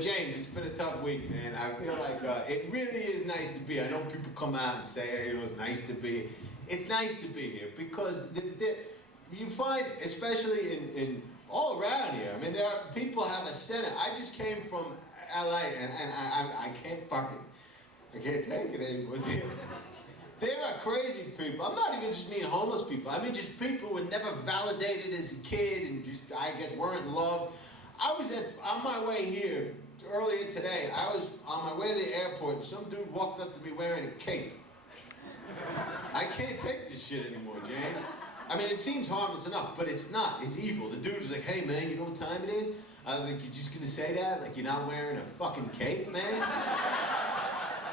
James, it's been a tough week, man. I feel like it really is nice to be. I know people come out and say, hey, it was nice to be. It's nice to be here because you find, especially in all around here, I mean, there are people have a center. I just came from LA and I can't I can't take it anymore. There are crazy people. I'm not even just mean homeless people. I mean just people who were never validated as a kid and just, I guess, weren't loved. I was on my way here earlier today. I was on my way to the airport and some dude walked up to me wearing a cape. I can't take this shit anymore, James. I mean, it seems harmless enough, but it's not. It's evil. The dude was like, hey, man, you know what time it is? I was like, you're just gonna say that? Like, you're not wearing a fucking cape, man?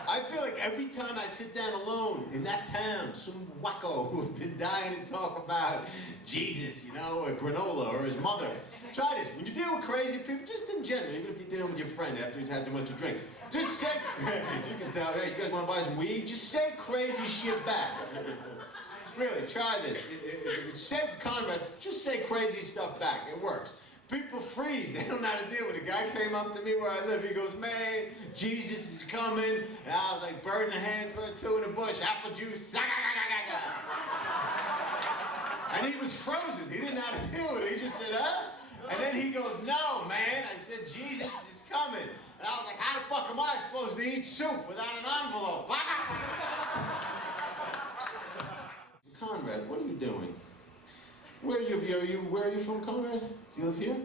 I feel like every time I sit down alone in that town, some wacko who's been dying to talk about Jesus, you know, or granola, or his mother. Try this. When you deal with crazy people, just in general, even if you're dealing with your friend after he's had too much to drink, just say, you can tell, hey, you guys want to buy some weed? Just say crazy shit back. Really, try this. Say, Conrad, just say crazy stuff back. It works. People freeze. They don't know how to deal with it. A guy came up to me where I live. He goes, man, Jesus is coming. And I was like, bird in the hand, bird two in the bush, apple juice. And he was frozen. He didn't know how to deal with it. He just said, huh? And then he goes, no, man. I said, Jesus is coming. And I was like, how the fuck am I supposed to eat soup without an envelope? Conrad, what are you doing? Where are you from, Conrad? Do you live here?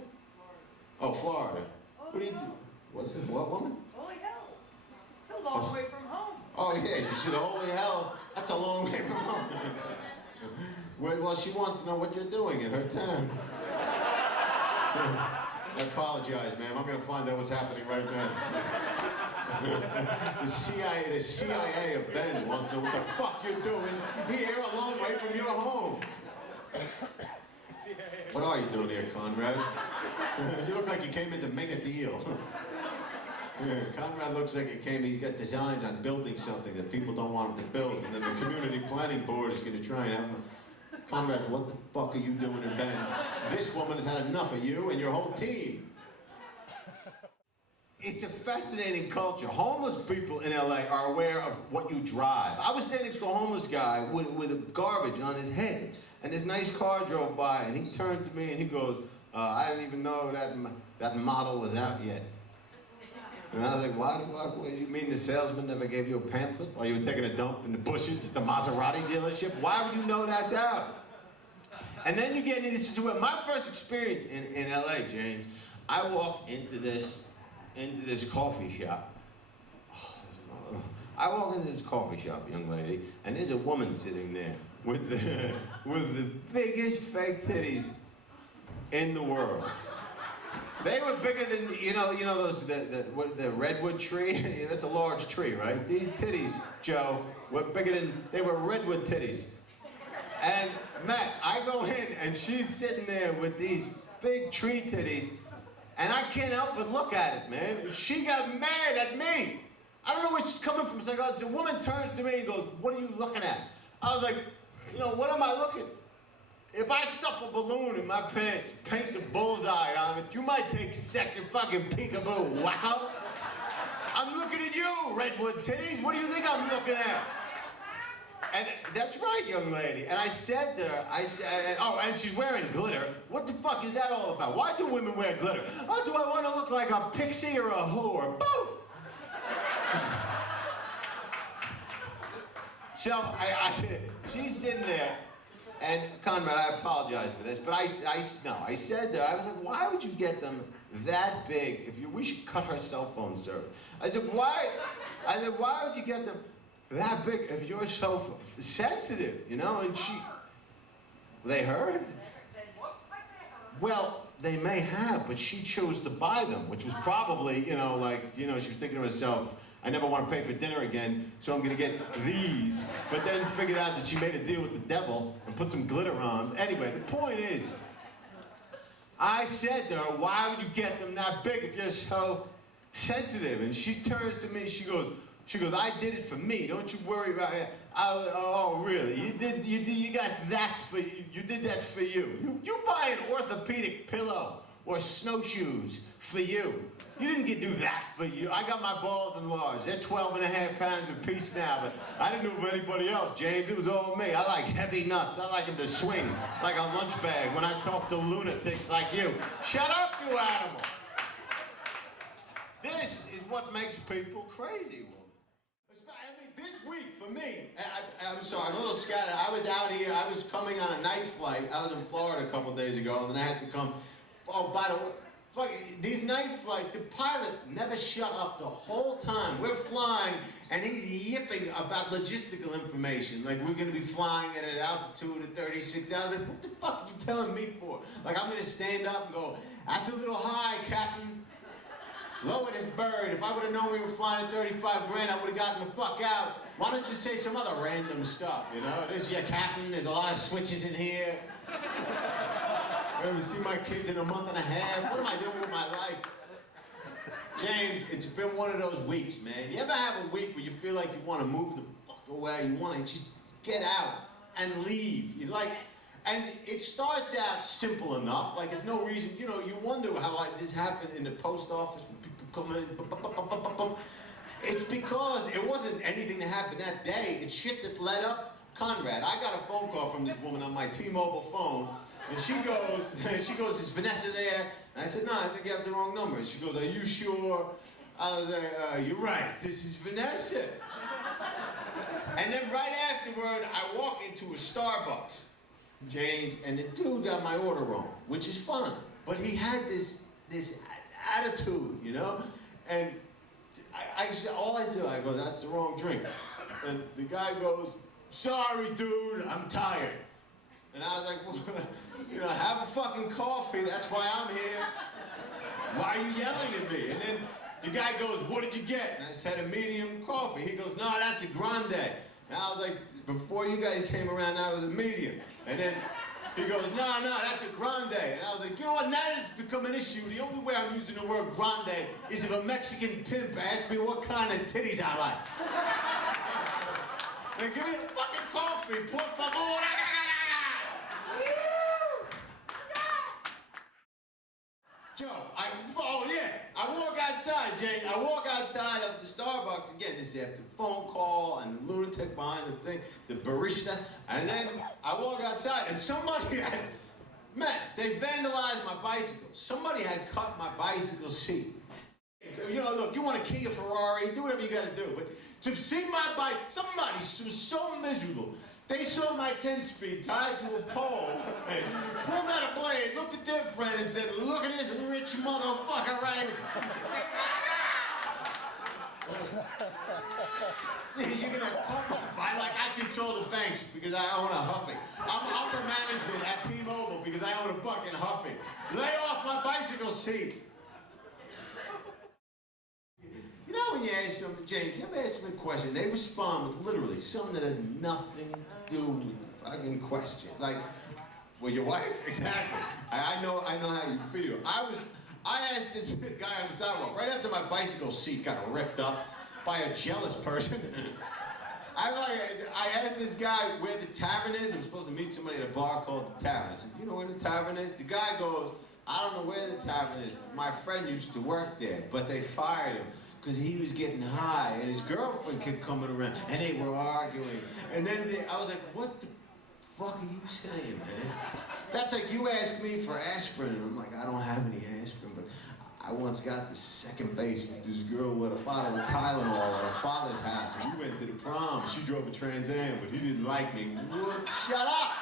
Oh, Florida. What do you do? What's it? What, woman? Holy hell. It's a long way from home. Oh, yeah, you should. Holy hell. That's a long way from home. Well, she wants to know what you're doing in her town. I apologize, ma'am. I'm going to find out what's happening right now. The CIA of Bend wants to know what the fuck you're doing here a long way from your home. What are you doing here, Conrad? You look like you came in to make a deal. Conrad looks like he's got designs on building something that people don't want him to build, and then the community planning board is going to try and have him. Conrad, what the fuck are you doing in Bend? This woman has had enough of you and your whole team. It's a fascinating culture. Homeless people in LA are aware of what you drive. I was standing next to a homeless guy with a garbage on his head, and this nice car drove by, and he turned to me and he goes, I didn't even know that model was out yet. And I was like, why the fuck? You mean the salesman never gave you a pamphlet while you were taking a dump in the bushes at the Maserati dealership? Why would you know that's out? And then you get into this situation. My first experience in LA, James, I walk into this coffee shop. I walk into this coffee shop, young lady, and there's a woman sitting there with the biggest fake titties in the world. They were bigger than you know those the redwood tree. That's a large tree, right? These titties, Joe, were bigger than they were redwood titties. And Matt, I go in and she's sitting there with these big tree titties, and I can't help but look at it, man. She got mad at me. I don't know where she's coming from. So the woman turns to me and goes, "What are you looking at?" I was like, what am I looking? If I stuff a balloon in my pants, paint the bullseye on it, you might take second fucking peekaboo, wacko. I'm looking at you, redwood titties. What do you think I'm looking at? And that's right, young lady. And I said to her, oh, and she's wearing glitter. What the fuck is that all about? Why do women wear glitter? Oh, do I want to look like a pixie or a hoe or both? So she's sitting there. And Conrad, I apologize for this, but I said to her, I was like, why would you get them that big? We should cut her cell phone service. I said, why would you get them that big if you're so sensitive, And they heard? Well, they may have, but she chose to buy them, which was probably, she was thinking to herself, I never want to pay for dinner again, so I'm going to get these. But then figured out that she made a deal with the devil and put some glitter on. Anyway, the point is, I said to her, why would you get them that big if you're so sensitive? And she turns to me, she goes, I did it for me, don't you worry about it. Oh, really? You got that for you. You did that for you. You buy an orthopedic pillow or snowshoes for you. You didn't do that for you. I got my balls enlarged. They're 12.5 pounds apiece now, but I didn't know of anybody else, James. It was all me. I like heavy nuts. I like them to swing like a lunch bag when I talk to lunatics like you. Shut up, you animal. This is what makes people crazy, woman. I mean, this week, for me, I'm sorry, I'm a little scattered. I was out here, I was coming on a night flight. I was in Florida a couple days ago, and then I had to come. Oh, by the way, fuck, these night flights, the pilot never shut up the whole time. We're flying, and he's yipping about logistical information. Like, we're going to be flying at an altitude of 36. I was like, what the fuck are you telling me for? Like, I'm going to stand up and go, that's a little high, Captain. Lower this bird. If I would have known we were flying at 35 grand, I would have gotten the fuck out. Why don't you say some other random stuff, you know? This is your captain. There's a lot of switches in here. I haven't seen my kids in a month and a half. What am I doing with my life? James, it's been one of those weeks, man. You ever have a week where you feel like you want to move the fuck away? You want to just get out and leave. You like, and it starts out simple enough. Like, there's no reason, you know, you wonder how this happened in the post office when people come in. It's because it wasn't anything that happened that day. It's shit that led up to Conrad. I got a phone call from this woman on my T-Mobile phone, and she goes, is Vanessa there? And I said, no, I think you have the wrong number. And she goes, are you sure? I was like, you're right, this is Vanessa. And then right afterward, I walk into a Starbucks, James, and the dude got my order wrong, which is fine. But he had this attitude, you know? And all I said, I go, that's the wrong drink. And the guy goes, sorry, dude, I'm tired. And I was like, well, you know, have a fucking coffee, that's why I'm here. Why are you yelling at me? And then the guy goes, what did you get? And I said, a medium coffee. He goes, no, that's a grande. And I was like, before you guys came around, that was a medium. And then he goes, no, that's a grande. And I was like, you know what, now it's become an issue. The only way I'm using the word grande is if a Mexican pimp asks me what kind of titties I like. And give me a fucking coffee, por favor. Joe, I walk outside, Jane. I walk outside of the Starbucks again. This is after the phone call and the lunatic behind the thing, the barista. And then I walk outside and somebody had, man, they vandalized my bicycle. Somebody had cut my bicycle seat. You know, look, you want a Kia Ferrari, do whatever you gotta do. But to see my bike, somebody was so miserable. They saw my 10-speed tied to a pole, pulled out a blade, looked at their friend and said, look at this rich motherfucker right here. You're gonna I control the banks because I own a Huffy. I'm upper management at T-Mobile because I own a fucking Huffy. Lay off my bicycle seat. You know when you ask them, James, you ever ask them a question, they respond with literally something that has nothing to do with the fucking question. Like, well, your wife? Exactly. I know how you feel. I asked this guy on the sidewalk, right after my bicycle seat got ripped up by a jealous person. I asked this guy where the tavern is. I'm supposed to meet somebody at a bar called the Tavern. I said, do you know where the tavern is? The guy goes, I don't know where the tavern is. My friend used to work there, but they fired him because he was getting high, and his girlfriend kept coming around, and they were arguing. And then I was like, what the fuck are you saying, man? That's like you asked me for aspirin, and I'm like, I don't have any aspirin, but I once got to second base with this girl with a bottle of Tylenol at her father's house. We went to the prom. She drove a Trans Am, but he didn't like me. What? Shut up!